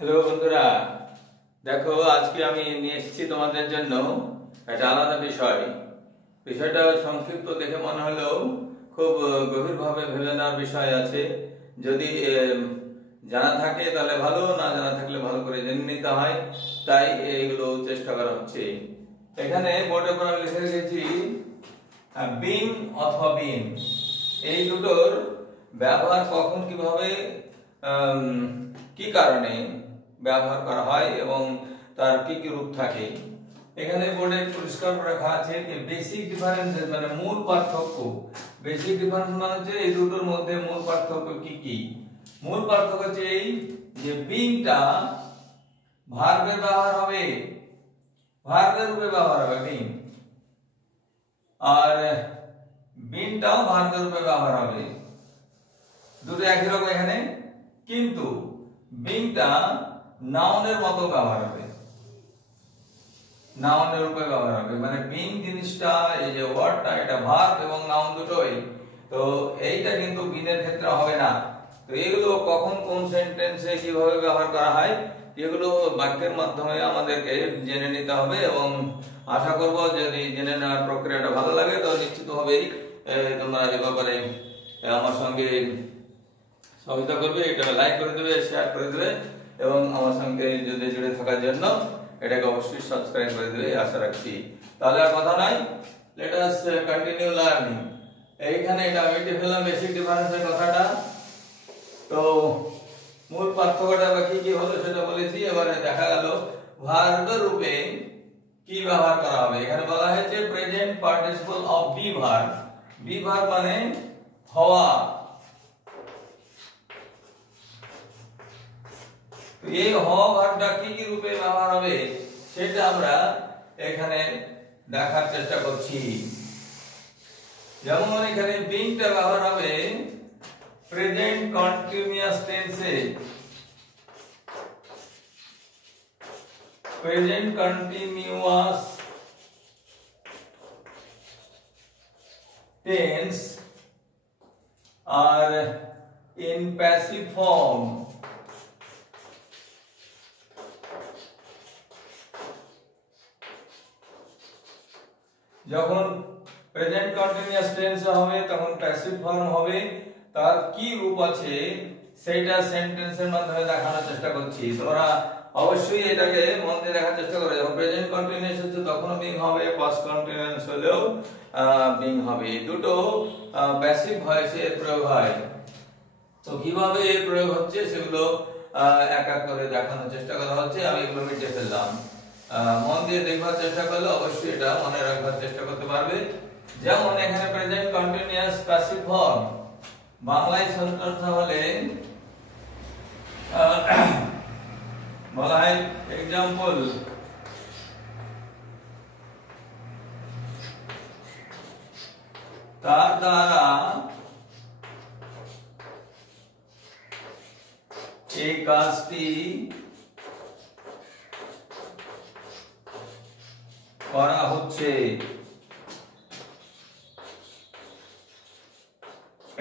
হ্যালো বন্ধুরা, দেখো আজকে আমি নিয়ে এসেছি তোমাদের জন্য একটা আলাদা বিষয়। বিষয়টা সংক্ষিপ্ত দেখে মনে হলেও খুব গভীরভাবে ভেবে নেওয়ার বিষয় আছে। যদি জানা থাকে তাহলে ভালো, না জানা থাকলে ভালো করে জেনে নিতে হয়, তাই এইগুলো চেষ্টা করা হচ্ছে। এখানে বোর্ডের উপর আমি লিখে রেখেছি বিন অথবা বিন, এই দুটোর ব্যবহার কখন কিভাবে কি কারণে ব্যবহার করা হয় এবং তার কি কি রূপ থাকে। এখানে বোর্ডে পরিষ্কার করে লেখা আছে যে বেসিক ডিফারেন্সেস মানে মূল পার্থক্য। বেসিক ডিফারেন্স মানে হচ্ছে এই দুটোর মধ্যে মূল পার্থক্য কি কি। মূল পার্থক্য হচ্ছে এই যে বিংটা ভার্বের ব্যবহার হবে, ভার্বের রূপে ব্যবহার হবে বিং, আর বিনটাও ভার্বের রূপে ব্যবহার হবে, দুটো একই রকম এখানে। কিন্তু বিংটা নাউনের মতো ব্যবহার হবে, নাউনের রূপে ব্যবহার হবে। মানে বিং জিনিসটা, এই যে ওয়ার্ডটা, এটা ভার্ব এবং নাউন দুটোই, তো এইটা কিন্তু বিনের ক্ষেত্রে হবে না। তো এগুলো কখন কোন সেন্টেন্সে কিভাবে ব্যবহার করা হয় এগুলো বাক্যের মাধ্যমে আমাদেরকে জেনে নিতে হবে, এবং আশা করব যদি জেনে নেওয়ার প্রক্রিয়াটা ভালো লাগে তো নিশ্চিতভাবেই তোমরা এই ব্যাপারে আমার সঙ্গে সহযোগিতা করবে। এটা লাইক করে দেবে, শেয়ার করে দেবে, এবং আমার সঙ্গে যদি জুড়ে থাকার জন্য এটাকে অবশ্যই সাবস্ক্রাইব করে দেবে আশা রাখছি। তাহলে আর কথা নাই, লেট আস কন্টিনিউ লার্নিং। এইখানে এটা আমি ফেললাম বেসিক ডিফারেন্সের কথাটা। তো মূল পার্থক্যটা বা কি কি হলো সেটা বলেছি। এবারে দেখা গেল ভার্বের রূপে কি ব্যবহার করা হবে। এখানে বলা হয়েছে present participle of be verb. Be verb মানে হওয়া। এই হওয়া ভার্বটা কি কি রূপে ব্যবহার হবে সেটা আমরা এখানে দেখার চেষ্টা করছি। যেমন এখানে বিংটা ব্যবহার হবে প্রেজেন্ট কন্টিনিউয়াস টেন্সে, প্রেজেন্ট কন্টিনিউয়াস টেন্স, আর ইন প্যাসিভ ফর্ম। যখন প্রেজেন্ট কন্টিনিউয়াস টেন্স হবে তখন প্যাসিভ ফর্ম হবে, তার কি রূপ আছে সেটা সেন্টেন্সের মাধ্যমে দেখানোর চেষ্টা করছি। তোমরা অবশ্যই এটাকে মন দিয়ে দেখার চেষ্টা করো। যখন প্রেজেন্ট কন্টিনিউয়াস হচ্ছে তখনও বিং হবে, পাস্ট কন্টিনিউয়াস হলেও বিং হবে। দুটো প্যাসিভ ভয়েসে প্রয়োগ হয়। তো কিভাবে এর প্রয়োগ হচ্ছে সেগুলো এক এক করে দেখানোর চেষ্টা করা হচ্ছে। আমি এগুলো মিটিয়ে ফেললাম। মন দিয়ে দেখবার চেষ্টা করলে অবশ্যই এটা মনে রাখবার চেষ্টা করতে পারবে। যেমন এখানে প্রেজেন্ট কন্টিনিউয়াস প্যাসিভ ফর্ম বাংলায় সন্তান হলে বলা হয় এক্সাম্পল, তার দ্বারা এই কাজটি করা হচ্ছে।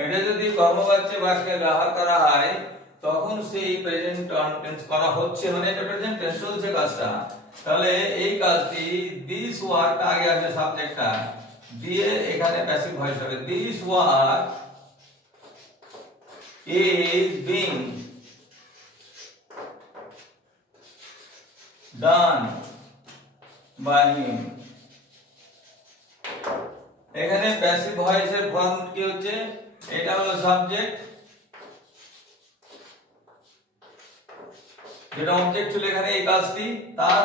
এটা যদি কর্মবাচ্য বাক্যে ব্যবহার করা হয় তখন সেই প্রেজেন্ট টেন্স করা হচ্ছে, মানে এটা প্রেজেন্ট টেন্স চলছে কাজটা। তাহলে এই কাজটি দিস ওয়ার্ক আগে আসবে সাবজেক্টটা দিয়ে, এখানে প্যাসিভ ভয়েস হবে this work is being done by him. এখানে প্যাসিভ ভয়েসের ফর্ম কি হচ্ছে, এটা হলো সাবজেক্ট, যেটা অবজেক্ট ছিল এখানে এই কাজটি, তার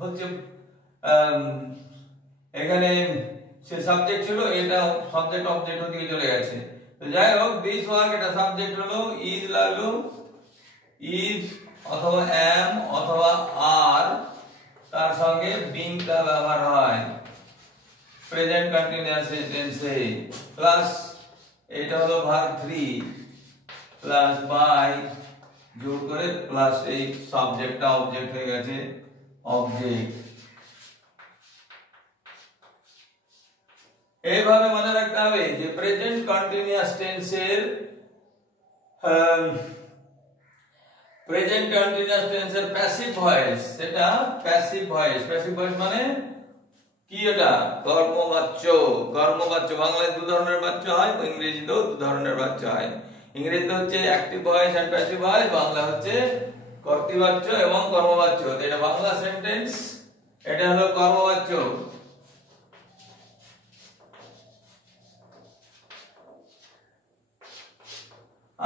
হচ্ছে এখানে সে সাবজেক্ট ছিল, এটা সাবজেক্ট অবজেক্ট দিকে চলে গেছে। তো যাই হোক দিস ওয়ার্ক এটা সাবজেক্ট হলো, ইজ লাগলো, ইজ অথবা এম অথবা আর, তার সঙ্গে বিংটা ব্যবহার হয় প্রেজেন্ট কন্টিনিউয়াস টেন্সে, প্লাস এটা হলো ভার্ব 3 প্লাস বাই যোগ করে প্লাস এই সাবজেক্টটা অবজেক্ট হয়ে গেছে অবজেক্ট। এইভাবে মনে রাখতে হবে যে প্রেজেন্ট কন্টিনিউয়াস টেন্সের প্রেজেন্ট কন্টিনিউয়াস টেন্সের প্যাসিভ ভয়েস, সেটা প্যাসিভ ভয়েস। প্যাসিভ ভয়েস মানে কি? এটা কর্মবাচ্য। কর্মবাচ্য বাংলায় দু ধরনের বাচ্য হয়, ইংরেজিতেও দু ধরনের বাচ্য হয়। ইংরেজিতে হচ্ছে active voice and passive voice, Bangla হচ্ছে কর্তৃবাচ্য এবং কর্মবাচ্য। এটা বাংলা সেন্টেন্স, এটা হলো কর্মবাচ্য।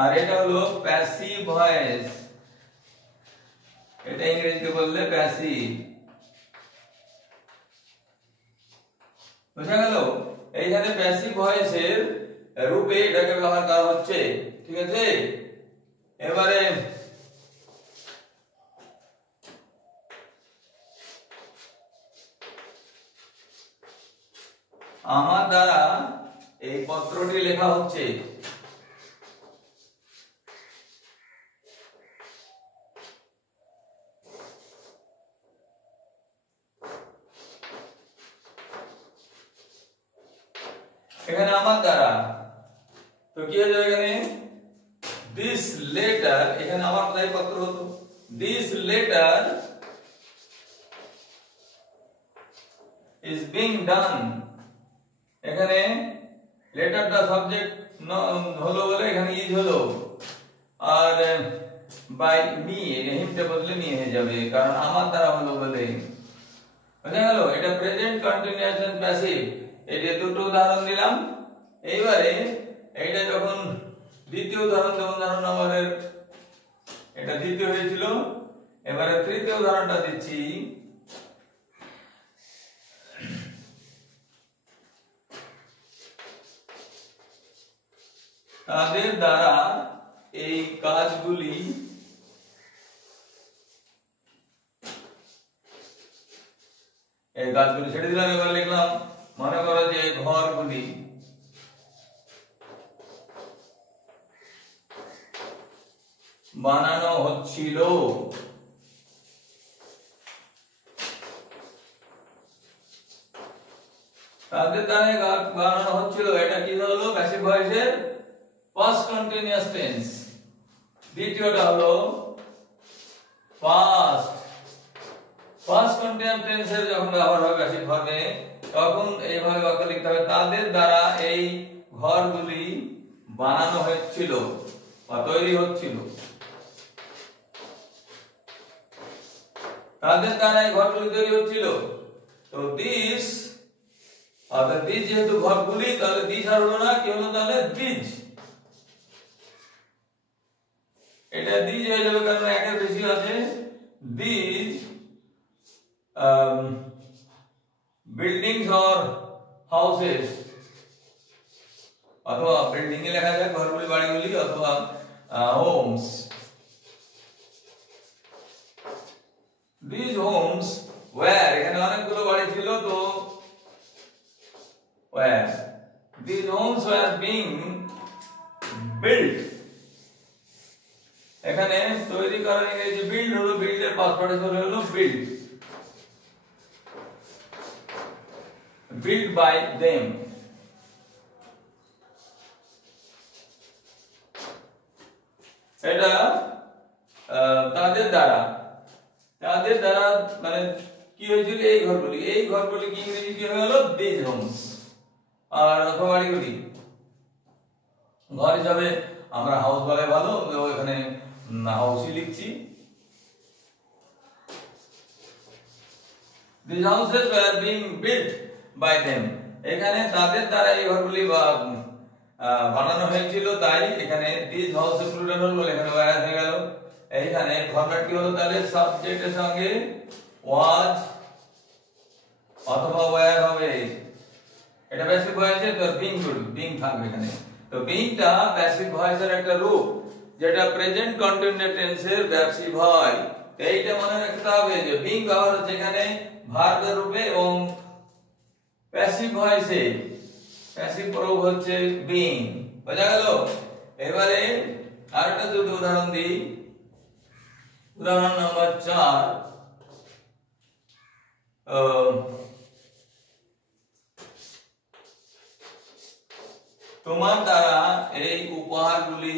আর এটা হলো প্যাসিভ ভয়েস, এটা ইংরেজিতে বললে প্যাসিভ। বুঝা গেল? এইখানে প্যাসিভ ভয়েসের রূপে এটাকে ব্যবহার করা হচ্ছে, ঠিক আছে? এবারে আমার দ্বারা এই পত্রটি লেখা হচ্ছে, এখানে আমার দ্বারা, তো কি হয়ে যাবে এখানে? দিস লেটার, এখানে আমার কোথায় পত্র হতো, দিস লেটার ইজ বিং ডান। এখানে লেটারটা সাবজেক্ট হলো বলে এখানে ইজ হলো, আর বাই মি, হিমটা বদলে মি হয়ে যাবে, কারণ আমার দ্বারা হলো বলে। বুঝা গেল? এটা প্রেজেন্ট কন্টিনিউয়াস এন্ড প্যাসিভ, এই দুটো উদাহরণ দিলাম। এইবারে এইটা যখন দ্বিতীয় উদাহরণ, যেমন ধরুন আমাদের এটা দ্বিতীয় হয়েছিল, এবারে তৃতীয় উদাহরণটা দিচ্ছি। তাদের দ্বারা এই কাজগুলি ছেড়ে দিলাম। এবার লিখলাম, মনে করো যে ঘরগুলি বানানো হচ্ছিল। তাদের দ্বারা বানানো হচ্ছিল, এটা কি হলো? প্যাসিভ ভয়েসের পাস্ট কন্টিনিউয়াস টেন্স। দ্বিতীয়টা হলো পাস্ট কন্টিনিউয়াস টেন্সের যখন ব্যবহার হবে প্যাসিভ ভার্বে, তখন এইভাবে বাক্য লিখতে হবে, তাদের দ্বারা এই ঘরগুলি বানানো হচ্ছিল বা তৈরি হচ্ছিল। তাদের দ্বারা এই ঘরগুলি তৈরি হচ্ছিল। তো দিস, অর্থাৎ দিস যেহেতু ঘরগুলি, তাহলে দিস আর হলো না, কি হলো তাহলে? দিজ। এটা দিজ হয়ে যাবে, কারণ একের বেশি আছে। দিজ বিল্ডিংস অর হাউসেস, অথবা বিল্ডিং এ লেখা যায় ঘরগুলি, বাড়িগুলি, অথবা হোমস। These homes were, এখানে অনেকগুলো বাড়ি ছিল, তো were, these homes were being built। এখানে তৈরি করার ইংরেজি বিল্ড হলো, বিল্ডের পাস্ট পার্টিসিপল হলো বিল্ড, built by them। এটা তাদের দ্বারা মানে কি হয়েছিল? এই ঘরগুলি কি ইংরেজি কি হয়ে গেল? These Holmes. আর অথবা বাড়িগুলি, ঘর হিসাবে আমরা হাউস বলে ভালো, এখানে হাউসই লিখছি। These houses were being built by them। এখানে তাদের দ্বারা এই ঘরগুলি বানানো হয়েছিল, তাই এখানে দিস হাউস প্লুরাল হলো, এখানে ওয়্যার হয়ে গেল। এইখানে ফরম্যাট কি হলো তাহলে? সাবজেক্টের সঙ্গে ওয়াজ অথবা ওয়্যার হবে। এটা প্যাসিভ ভয়েসে তো বিং থাকবে এখানে। তো বিংটা প্যাসিভ ভয়েসের একটা রূপ, যেটা প্রেজেন্ট কন্টিনিউয়াস টেন্সের প্যাসিভ হয়। এইটা মনে রাখতে হবে যে বিং ব্যবহার হচ্ছে এখানে ভার্বের রূপে, এবং প্যাসিভ ভয়েসে প্যাসিভ প্রয়োগ হচ্ছে বিং। বোঝা গেল? এবারে আরেকটা দুটো উদাহরণ দিই। উদাহরণ নাম্বার 4, তোমার দ্বারা এই উপহারগুলি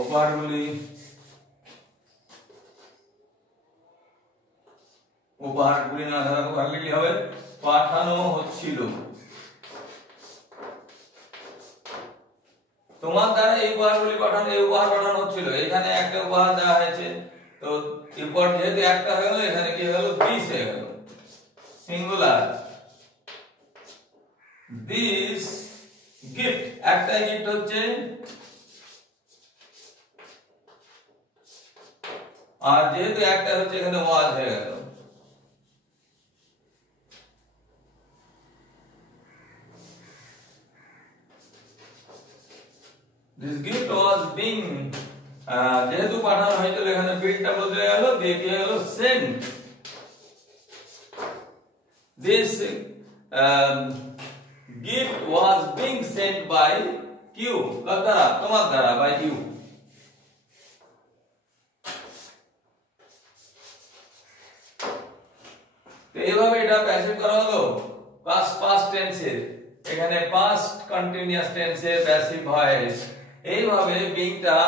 উপহারগুলি না ধারা উপহার লিখলে হবে পাঠানো হচ্ছিল। তোমার দ্বারা এই উপহার পাঠানো হচ্ছিল। এখানে একটা উপহার দেওয়া হয়েছে, তো এরপর যেহেতু একটা হয়ে গেল, এখানে কি হয়ে গেল, দিস হয়ে গেল, সিঙ্গুলার। দিস গিফট, একটা গিফট হচ্ছে, আর যেহেতু একটা হচ্ছে এখানে ওয়াজ হয়ে গেল। This gift was being যেহেতু পাঠানো হয়েছিল, এখানে বিলটা বদলে গেল, দিয়ে কি হলো, sent. This gift was being sent by you, তোমার দ্বারা, by you. তো এইভাবে এটা প্যাসিভ করা হলো পাস্ট টেন্সের, এখানে পাস্ট কন্টিনিউয়াস টেন্সের প্যাসিভ ভয়েস। এইভাবে বিংটা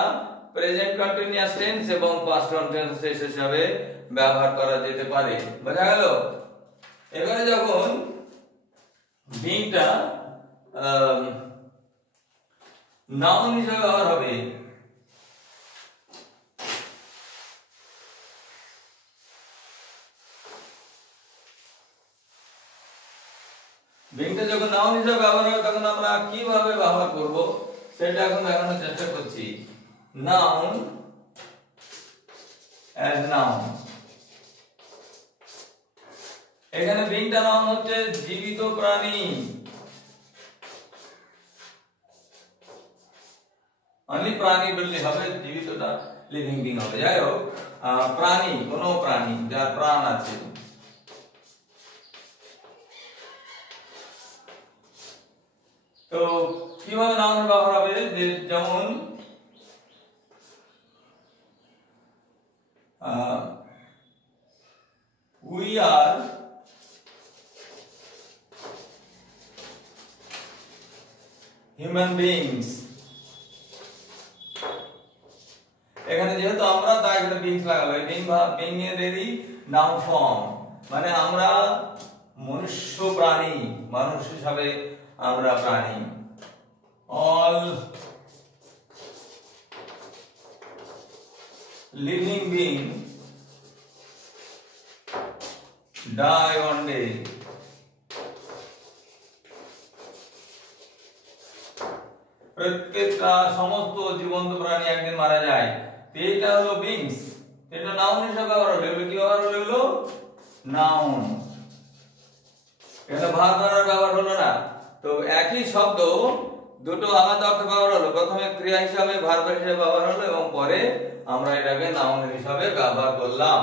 প্রেজেন্ট কন্টিনিউয়াস টেন্স এবং পাস্ট কন্টিনিউয়াস টেন্স হিসেবে ব্যবহার করা যেতে পারে। বোঝা গেল? এবারে যখন বিংটা নাউন হিসেবে ব্যবহার হবে, বিংটা যখন নাউন হিসেবে ব্যবহার হবে, তখন আমরা কিভাবে ব্যবহার করব সেটা এখন দেখানোর চেষ্টা করছি। নাউন অ্যাজ নাউন, এখানে বিংটা নাউন হচ্ছে জীবিত প্রাণী। অনলি প্রাণী বললে হবে, জীবিতটা লিভিং বিং হবে। যাই হোক, প্রাণী, কোনো প্রাণী যার প্রাণ আছে। তো কিভাবে নাউনের ব্যবহার হবে, যেমন we are human beings, এখানে যেহেতু আমরা, তাই এখানে বিংস লাগাবো। বিং এরই নাউন ফর্ম, মানে আমরা মনুষ্য প্রাণী, মানুষ হিসাবে আমরা প্রাণী। all living being die one day, প্রত্যেকটা সমস্ত জীবন্ত প্রাণী একদিন মারা যায়। এইটা হলো বিংস, এটা নাউন হিসেবে ব্যবহার হলো। এগুলো কি ব্যবহার হলো, এগুলো নাউন, এটা ভার্ব দ্বারা ব্যবহার হলো না। তো একই শব্দ দুটো আলাদা অর্থে ব্যবহার হলো, প্রথমে ক্রিয়া হিসাবে ভার্ব হিসেবে ব্যবহার হলো, এবং পরে আমরা এটাকে নাউন হিসাবে ব্যবহার করলাম।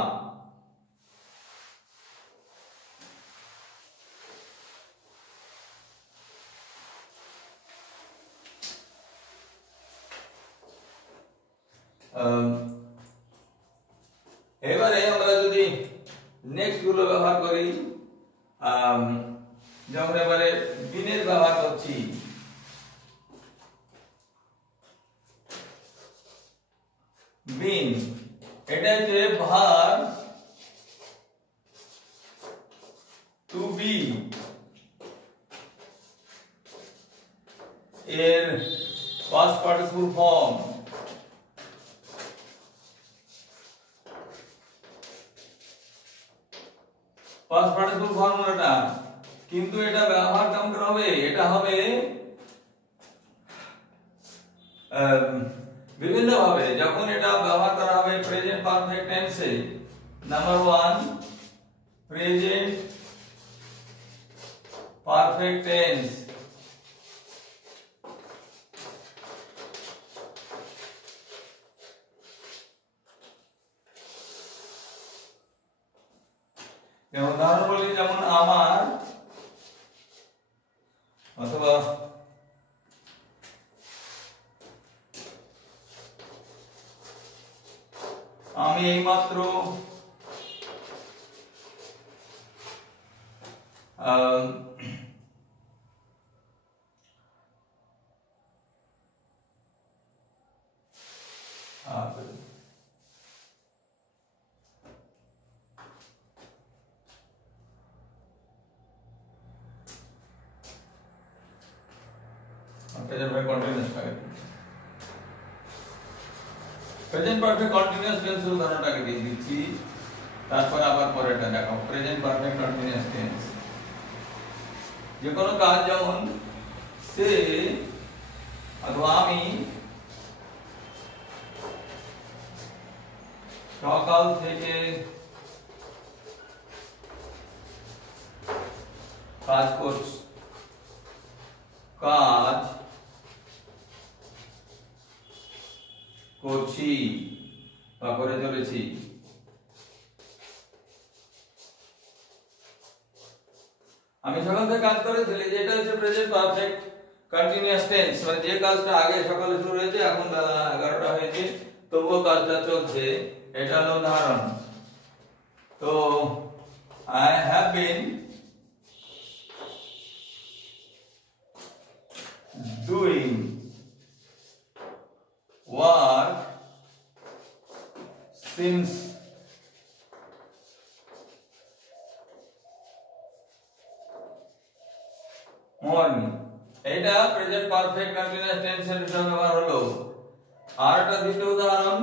এবারে আমরা যদি নেক্সট গুলো ব্যবহার করি, যেমন এবারে বিনের ব্যবহার করছি। বিন, এটা হচ্ছে ভার্ব টু বি এর past participle form. Past participle ফর্মুলাটা, কিন্তু এটা ব্যবহার কেমন হবে, এটা হবে বিভিন্ন ভাবে। যখন এটা ব্যবহার করা হবে প্রেজেন্ট পারফেক্ট টেন্সে, নাম্বার 1 প্রেজেন্ট পারফেক্ট টেন্স, যেমন উদাহরণ বলি, যেমন আমার, অথবা আমি এইমাত্র প্রেজেন্ট পারফেক্ট কন্টিনিউয়াস টাকে প্রেজেন্ট পারফেক্ট কন্টিনিউয়াস টেন্স এর উদাহরণটাকে দিয়ে দিচ্ছি, তারপর আবার পরেরটা দেখো। প্রেজেন্ট পারফেক্ট কন্টিনিউয়াস টেন্স, যে কোনো কাজ যেমন সে অথবা আমি সকাল থেকে কাজ করছি বা করে চলেছি। আমি সকাল থেকে কাজ করেছিলি, যেটা হচ্ছে প্রেজেন্ট পারফেক্ট কন্টিনিউয়াস টেন্স, মানে যে কাজটা আগে সকালে শুরু হয়েছে এখন বেলা 11টা হয়েছে তবুও কাজটা চলছে, এটা হলো উদাহরণ। তো I have been doing work since morning। এটা প্রেজেন্ট পারফেক্ট কন্টিনিউয়াস টেন্সের হিসেবে ব্যবহার হলো। আর একটা দ্বিতীয় উদাহরণ,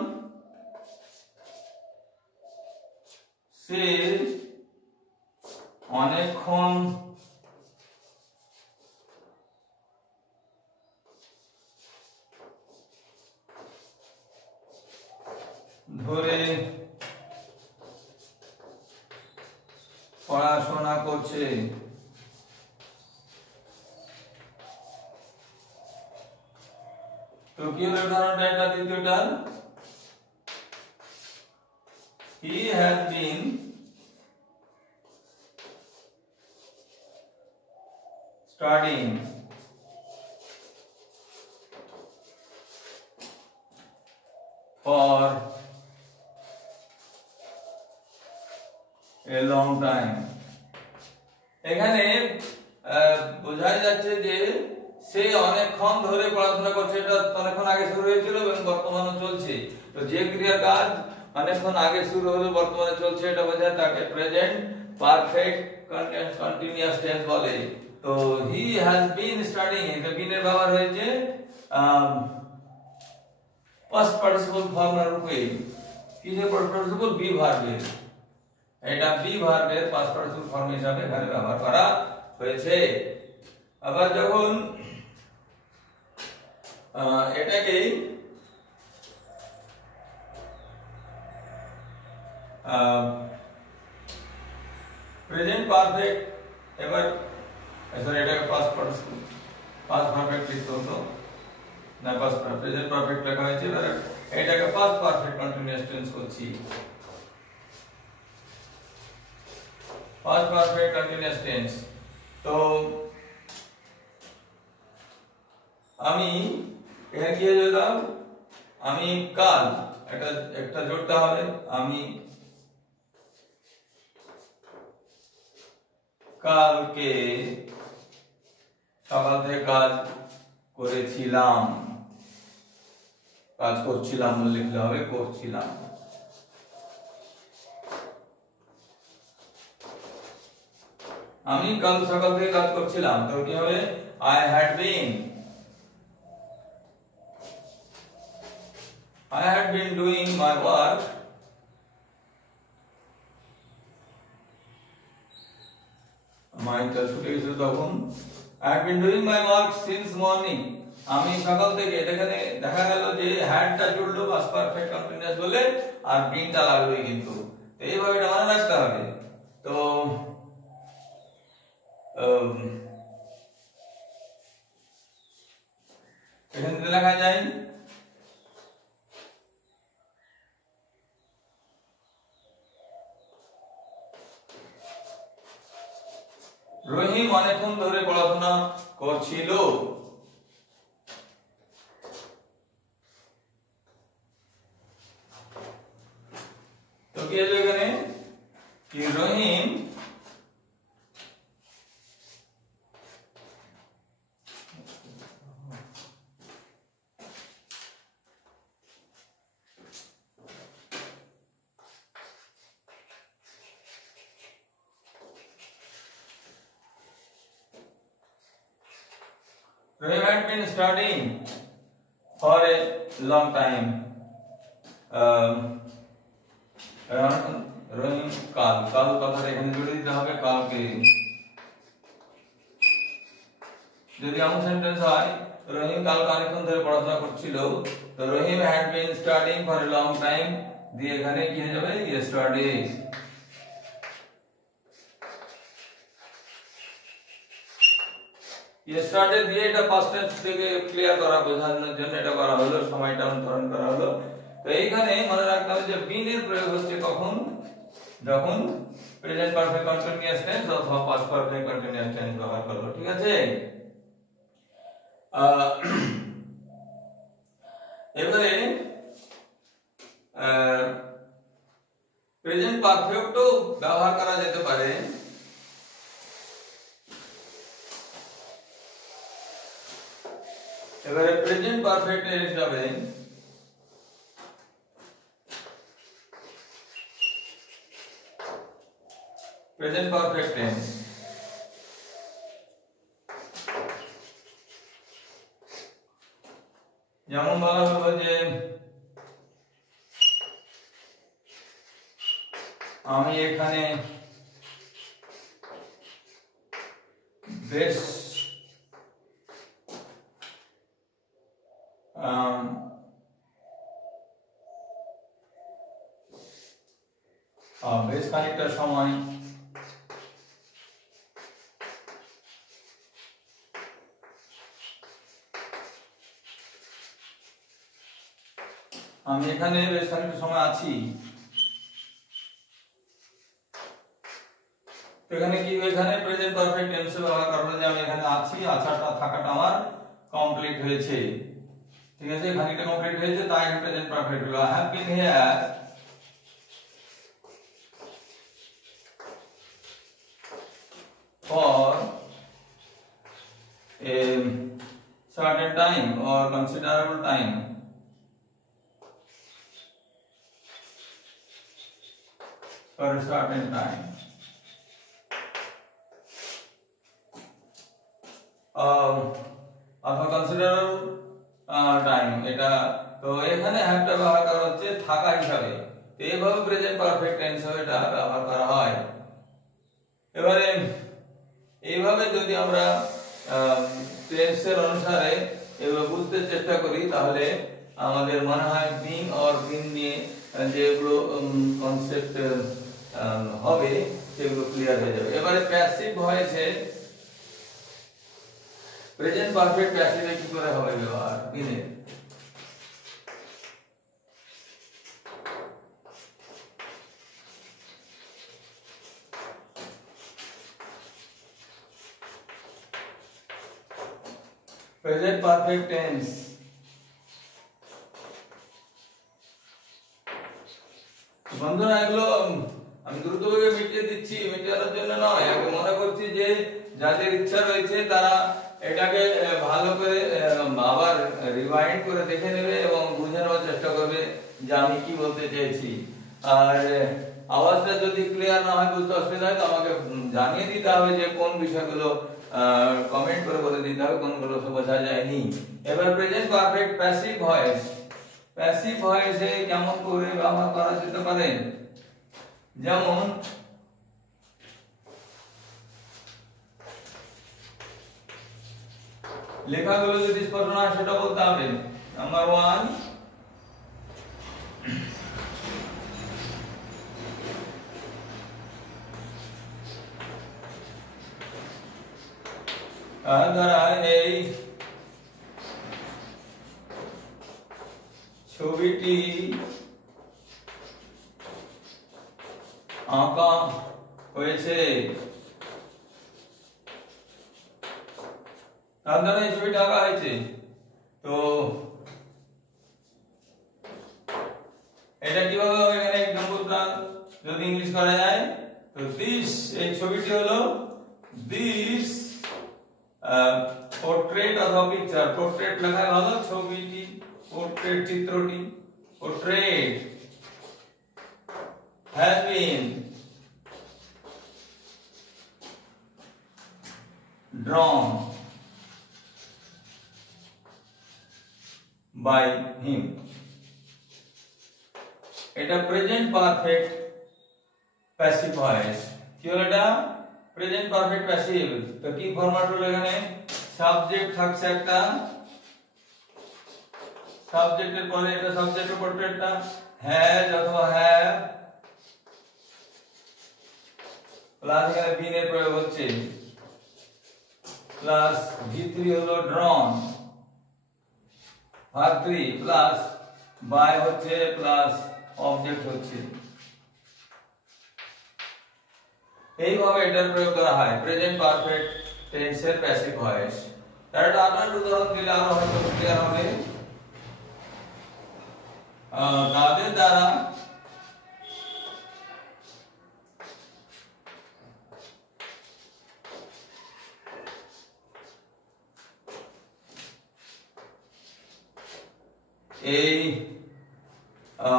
সে অনেকক্ষণ ধরে পড়াশোনা করছে। তো কি হলো উদাহরণটা, এটা দ্বিতীয়টা, he has been studying for a long time। এখানে বোঝাই যাচ্ছে যে সে অনেকক্ষণ ধরে পড়াশোনা করছে, এটা অনেকক্ষণ আগে শুরু হয়েছিল এবং বর্তমানে চলছে। তো যে ক্রিয়ার কাজ অনেকক্ষণ আগে শুরু হলো বর্তমানে চলছে, এটা বোঝায় তাকে প্রেজেন্ট পারফেক্ট কন্টিনিউয়াস টেন্স বলে। তো হি হ্যাজ বিন স্টাডিং, এটা বিনের ব্যবহার হয়েছে পাস্ট পার্টিসিপল ফর্মের রূপে। কিসের পাস্ট পার্টিসিপল? বি ভার্বের। এটা বি ভার্বের পাস্ট পার্টিসিপল ফর্ম হিসাবে এখানে ব্যবহার করা হয়েছে। আবার যখন এটাকে প্রেজেন্ট পারফেক্ট, এবার সরি এটাকে পাস্ট পার্টিসিপল পাস্ট পারফেক্ট লিখতে হতো না, পাস্ট প্রেজেন্ট পারফেক্ট লেখা হয়েছে, এবার এটাকে পাস্ট পারফেক্ট কন্টিনিউয়াস টেন্স করছি। পাস্ট পারফেক্ট কন্টিনিউয়াস টেন্স, তো আমি এখানে কি হয়ে যেতাম, আমি কাল, একটা জোড়তে হবে, আমি কালকে সকাল থেকে কাজ করেছিলাম, কাজ করছিলাম লিখলে হবে করছিলাম। আমি কাল সকাল থেকে কাজ করছিলাম, তো কি হবে, I had been doing my work ছুটে গেছিল তখন, I had been doing my work since morning। আমি সকাল থেকে, এখানে দেখা গেল যে হ্যাডটা জুড়লো পাস্ট পারফেক্ট কন্টিনিউয়াস বলে, আর বিনটা লাগলোই কিন্তু। এইভাবে এটা মনে রাখতে হবে। তো এখানে লেখা যায় রহিম অনেকক্ষণ ধরে পড়াশোনা করছিল। তো কি হলো এখানে, কি রহিম Rahim had been studying for a long time. রহিম কাল কাল কথাটা এখানে জুড়ে দিতে হবে কালকে। যদি এমন সেন্টেন্স হয় রহিম কাল অনেকক্ষণ ধরে পড়াশোনা করছিল, তো Rahim had been studying for a long time দিয়ে এখানে কি হয়ে যাবে ইয়েস্টারডে। ইয়েস্টারডে দিয়ে এটা পাস্ট টেন্স থেকে ক্লিয়ার করা বোঝানোর জন্য এটা করা হলো, সময়টা অনুসরণ করা হলো। তো এইখানে মনে রাখতে হবে যে বিন এর প্রয়োগ হচ্ছে কখন, যখন প্রেজেন্ট পারফেক্ট কন্টিনিউয়াস টেন্স অথবা পাস্ট পারফেক্ট কন্টিনিউয়াস টেন্স ব্যবহার করলো, ঠিক আছে। এবারে প্রেজেন্ট পারফেক্টও ব্যবহার করা যেতে পারে। এবারে প্রেজেন্ট পারফেক্ট এর হিসাবে প্রেজেন্ট পারফেক্ট টেন্স যেমন বলা হলো যে আমি এখানে বেশ বেশ খানিকটা সময় আমি এখানে বেশ খানিকটা সময় আছি। এখানে কি এখানে প্রেজেন্ট পারফেক্ট টেন্সে ব্যবহার করা হলো যে আমি এখানে আছি, আছাটা থাকাটা আমার কমপ্লিট হয়েছে, ঠিক আছে, খানিকটা কমপ্লিট হয়েছে তাই প্রেজেন্ট পারফেক্ট হলো। I have been here for a certain time or considerable time. For a certain time. অথবা কনসিডারেবল টাইম, এটা তো এখানে হ্যাভটা ব্যবহার করা হচ্ছে থাকা হিসাবে, তো এইভাবে প্রেজেন্ট পারফেক্ট টেন্স এটা ব্যবহার করা হয়। এবারে এইভাবে যদি আমরা টেন্সের অনুসারে এগুলো বুঝতে চেষ্টা করি তাহলে আমাদের মনে হয় বিং অর বিন নিয়ে যেগুলো কনসেপ্ট হবে সেগুলো ক্লিয়ার হয়ে যাবে। এবারে প্যাসিভ ভয়েসে প্রেজেন্ট পারফেক্ট প্যাসিভে কি করে হবে ব্যবহার বিনে। প্রেজেন্ট পারফেক্ট টেন্স বন্ধুরা এগুলো আমি দ্রুতভাবে মিটিয়ে দিচ্ছি, মিটানোর জন্য নয়, আমি মনে করছি যে যাদের ইচ্ছা রয়েছে তারা এটাকে ভালো করে আবার রিভাইন্ড করে দেখে নেবে এবং বুঝে নেওয়ার চেষ্টা করবে যে আমি কি বলতে চেয়েছি। আর আওয়াজটা যদি ক্লিয়ার না হয়, বুঝতে অসুবিধা হয় তো আমাকে জানিয়ে দিতে হবে যে কোন বিষয়গুলো কমেন্ট করে বলে দিতে হবে কোনগুলো বোঝা যায়নি। এবার present perfect passive voice, passive ভয়েসে কেমন করে ব্যবহার করা যেতে পারে, যেমন লেখাগুলো যদি স্পষ্ট না সেটা বলতে হবে। নাম্বার 1 ধরা এই ছবিটি আঁকা হয়েছে, তার দ্বারা এই ছবিটা আঁকা হয়েছে। তো এটা কিভাবে হবে, এখানে এক্সাম্পলটা যদি ইংলিশ করা যায় তো দিস, এই ছবিটি হলো দিস পোর্ট্রেট অথবা পিকচার, পোর্ট্রেট লেখায় ভালো, ছবিটি পোর্ট্রেট চিত্রটি portrait has been drawn by him। এটা প্রেজেন্ট পারফেক্ট প্যাসিভ ভয়েস। কি হলো এটা? Present perfect passive. তো কি ফরম্যাট হলো এখানে? সাবজেক্ট থাকছে একটা, সাবজেক্টের পরে এটা সাবজেক্টের পরে একটা হ্যাজ অথবা হ্যাভ প্লাস এখানে বিন এর প্রয়োগ হচ্ছে প্লাস V3 হলো drawn, ভার্ব 3 প্লাস বাই হচ্ছে প্লাস অবজেক্ট হচ্ছে। এইভাবে এটার প্রয়োগ করা হয় প্রেজেন্ট পারফেক্ট টেন্সের প্যাসিভ ভয়েস। তার একটা আরেকটা উদাহরণ দিলে আরো হয়তো ক্লিয়ার হবে। তাদের দ্বারা এই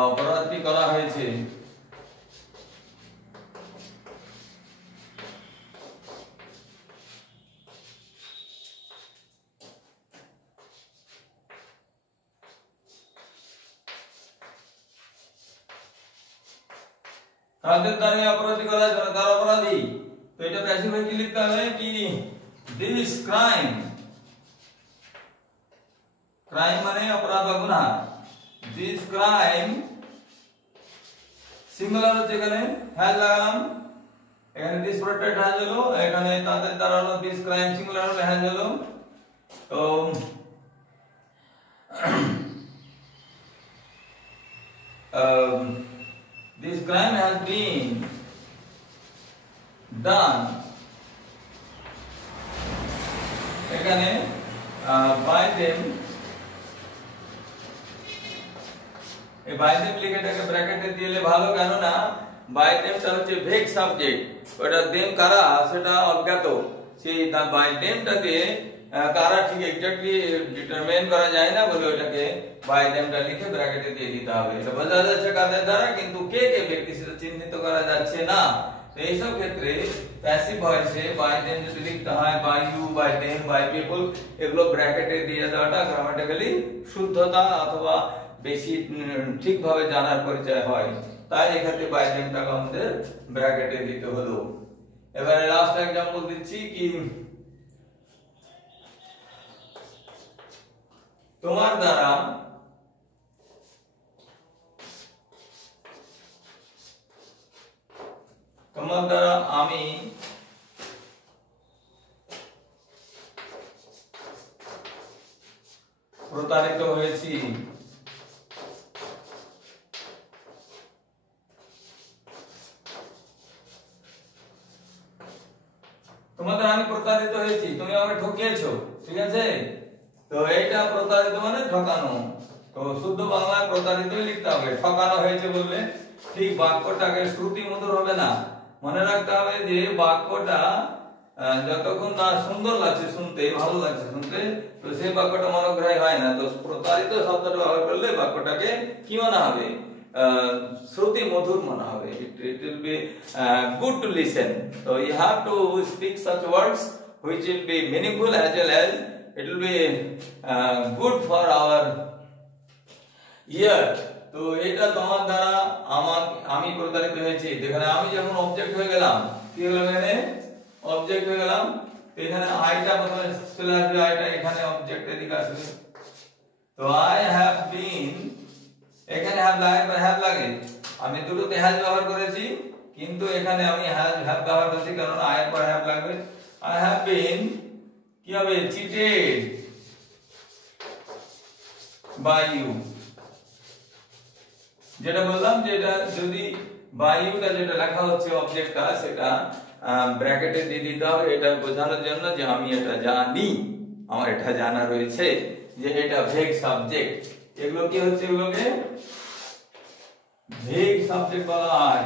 অপরাধটি করা হয়েছে। তাদের দ্বারা অপরাধী করা হয়েছে, তার অপরাধী। তো এটা প্যাসিভ কি লিখতে হবে? কি দিস ক্রাইম, ক্রাইম মানে অপরাধ বা গুনাহ। দিস ক্রাইম সিঙ্গুলার হচ্ছে, এখানে হ্যাজ লাগালাম, এখানে দিস প্রোটেক্ট হ্যাজ হলো, এখানে তাদের দ্বারা হলো দিস ক্রাইম সিঙ্গুলার হলো হ্যাজ হলো। তো this crime has been done, এখানে by them, এই by them লিখেটাকে ব্র্যাকেটে দিলে ভালো, কেন না by them টা হচ্ছে ভেগ সাবজেক্ট, ওটা them কারা সেটা অজ্ঞাত। সেই by them টাকে কারা ঠিক এক্স্যাক্টলি ডিটারমাইন করা যায় না বলে ওটাকে by them টা লিখে ব্র্যাকেটে দিয়ে দিতে হবে। এটা বোঝা যাচ্ছে কাদের দ্বারা, কিন্তু কে কে ব্যক্তি সেটা চিহ্নিত করা যাচ্ছে না। তো এই সব ক্ষেত্রে প্যাসিভ ভয়েসে by them যদি লিখতে হয় by you, by them, by people, এগুলো ব্র্যাকেটে দিয়ে দেওয়াটা গ্রামাটিক্যালি শুদ্ধতা অথবা বেশি ঠিকভাবে জানার পরিচয় হয়। তাই এক্ষেত্রে by them টাকে আমাদের ব্র্যাকেটে দিতে হলো। এবারে লাস্ট एग्जांपल দিচ্ছি কি তোমার দ্বারা আমি প্রতারিত হয়েছি। তোমার দ্বারা আমি প্রতারিত হয়েছি, তুমি আমাকে ঠকিয়েছো, ঠিক আছে? তো এইটা প্রতারিত মানে ঠকানো। তো শুদ্ধ বাংলায় প্রতারিতই লিখতে হবে, ঠকানো হয়েছে বললে ঠিক বাক্যটাকে শ্রুতি মধুর হবে না। মনে রাখতে হবে যে বাক্যটা যতক্ষণ না সুন্দর লাগছে শুনতে, ভালো লাগছে শুনতে, তো সেই বাক্যটা মনোগ্রাহী হয় না। তো প্রতারিত শব্দটা ব্যবহার করলে বাক্যটাকে কি মনে হবে? শ্রুতি মধুর মনে হবে। It will be good to listen. So you have to speak such words which will be meaningful as well as it will be good for our ear. তো এটা তোমার দ্বারা আমি প্রতারিত হয়েছি। যেখানে আমি যখন অবজেক্ট হয়ে গেলাম, কি হলো এখানে? অবজেক্ট হয়ে গেলাম। তো এখানে আইটা প্রথমে চলে আসবে, আইটা এখানে অবজেক্টের দিকে আসবে। তো I have been, এখানে হ্যাভ লাগে, আমি দুটোতে হ্যাজ ব্যবহার করেছি, কিন্তু এখানে আমি হ্যাভ ব্যবহার করেছি কারণ I এর পর হ্যাভ লাগবে। I have been কি হবে? Cheated by you। যেটা বললাম যে এটা যদি by you টা যেটা লেখা হচ্ছে অবজেক্টটা, সেটা ব্র্যাকেটে দিয়ে দিতে হবে, এটা বোঝানোর জন্য যে আমি এটা জানি, আমার এটা জানা রয়েছে যে এটা ভেগ সাবজেক্ট। এগুলো কি হচ্ছে? এগুলোকে ভেগ সাবজেক্ট বলা হয়।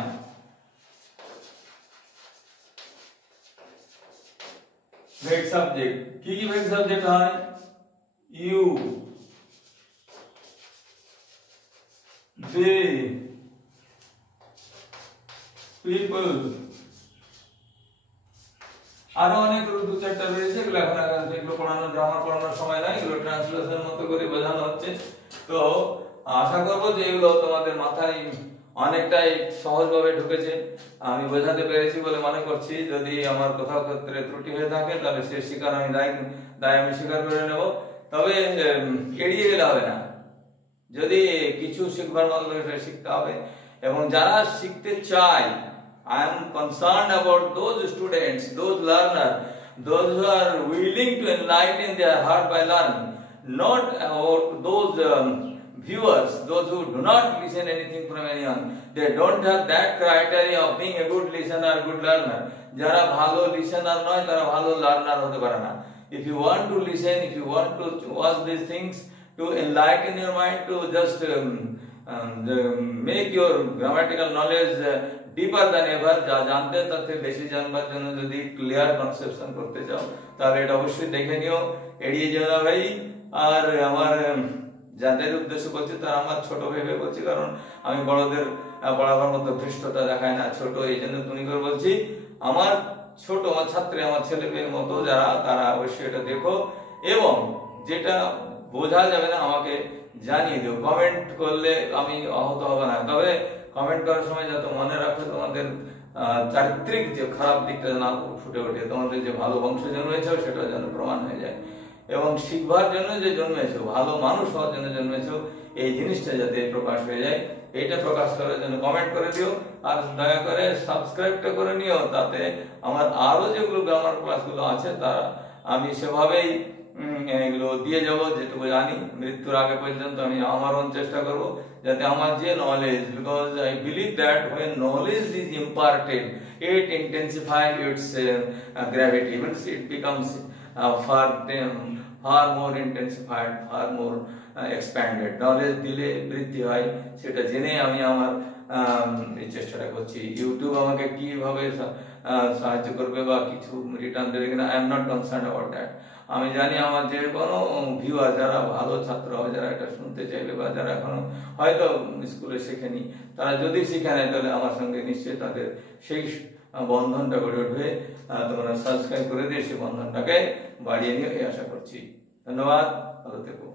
ভেগ সাবজেক্ট কি কি ভেগ সাবজেক্ট হয়? ইউ, they, people, আরো অনেক দু চারটা রয়েছে, এগুলো এখন এগুলো পড়ানোর গ্রামার পড়ানোর সময় নাই, এগুলো ট্রান্সলেশন মতো করে বোঝানো হচ্ছে। তো আশা করবো যে এগুলো তোমাদের মাথায় অনেকটাই সহজভাবে ঢুকেছে, আমি বোঝাতে পেরেছি বলে মনে করছি। যদি আমার কোথাও ক্ষেত্রে ত্রুটি হয়ে থাকে তাহলে সে স্বীকার আমি দায় আমি স্বীকার করে নেব। তবে এড়িয়ে গেলে হবে না, যদি কিছু শিখবার মতো সেটা শিখতে হবে। এবং যারা শিখতে চায়, I am concerned about those students, those learners, those who are willing to enlighten their heart by learning, not about those viewers, those who do not listen anything from anyone. They don't have that criteria of being a good listener, good learner. যারা ভালো listener নয় তারা ভালো learner হতে পারে না। If you want to listen, if you want to watch these things, to enlighten your mind, to just make your grammatical knowledge deeper than ever, যা জানতে তার থেকে বেশি জানবার জন্য যদি ক্লিয়ার কনসেপশন করতে চাও তাহলে এটা অবশ্যই দেখে নিও, এড়িয়ে যেও না ভাই। আর আমার যাদের উদ্দেশ্য করছি তারা আমার ছোট ভেবে বলছি, কারণ আমি বড়দের পড়াবার মতো ধৃষ্টতা দেখায় না, ছোট এই জন্য তুমি করে বলছি। আমার ছোট, আমার ছাত্রী, আমার ছেলে মেয়ের মতো যারা, তারা অবশ্যই এটা দেখো এবং যেটা বোঝা যাবে না আমাকে জানিয়ে দিও। কমেন্ট করলে আমি আহত হব না, তবে কমেন্ট করার সময় যাতে মনে রাখো তোমাদের চারিত্রিক যে খারাপ দিকটা না ফুটে ওঠে, তোমাদের যে ভালো বংশ জন্মেছো সেটা যেন প্রমাণ হয়ে যায় এবং শিখবার জন্য যে জন্মেছো, ভালো মানুষ হওয়ার জন্য জন্মেছো, এই জিনিসটা যাতে প্রকাশ হয়ে যায়, এইটা প্রকাশ করার জন্য কমেন্ট করে দিও। আর দয়া করে সাবস্ক্রাইবটা করে নিও, তাতে আমার আরো যেগুলো গ্রামার ক্লাসগুলো আছে তারা আমি সেভাবেই এগুলো দিয়ে যাবো যেটুকু জানি। মৃত্যুর আগে পর্যন্ত আমি আমার চেষ্টা করব যাতে আমার যে knowledge, because I believe that when knowledge is imparted it intensifies its gravity, means it becomes far more intensified, far more expanded. Knowledge দিলে বৃদ্ধি হয়, সেটা জেনে আমি আমার এই চেষ্টাটা করছি। ইউটিউব আমাকে কিভাবে সাহায্য করবে বা কিছু রিটার্ন দেবে কিনা, I am not concern about that. আমি জানি আমার যে কোনো ভিউয়ার যারা ভালো ছাত্র হবে, যারা এটা শুনতে চাইবে বা যারা এখনো হয়তো স্কুলে শেখেনি, তারা যদি শিখে নেয় তাহলে আমার সঙ্গে নিশ্চয়ই তাদের সেই বন্ধনটা গড়ে উঠবে। তোমরা সাবস্ক্রাইব করে দিয়ে সেই বন্ধনটাকে বাড়িয়ে নিয়ে আশা করছি। ধন্যবাদ, ভালো থেকো।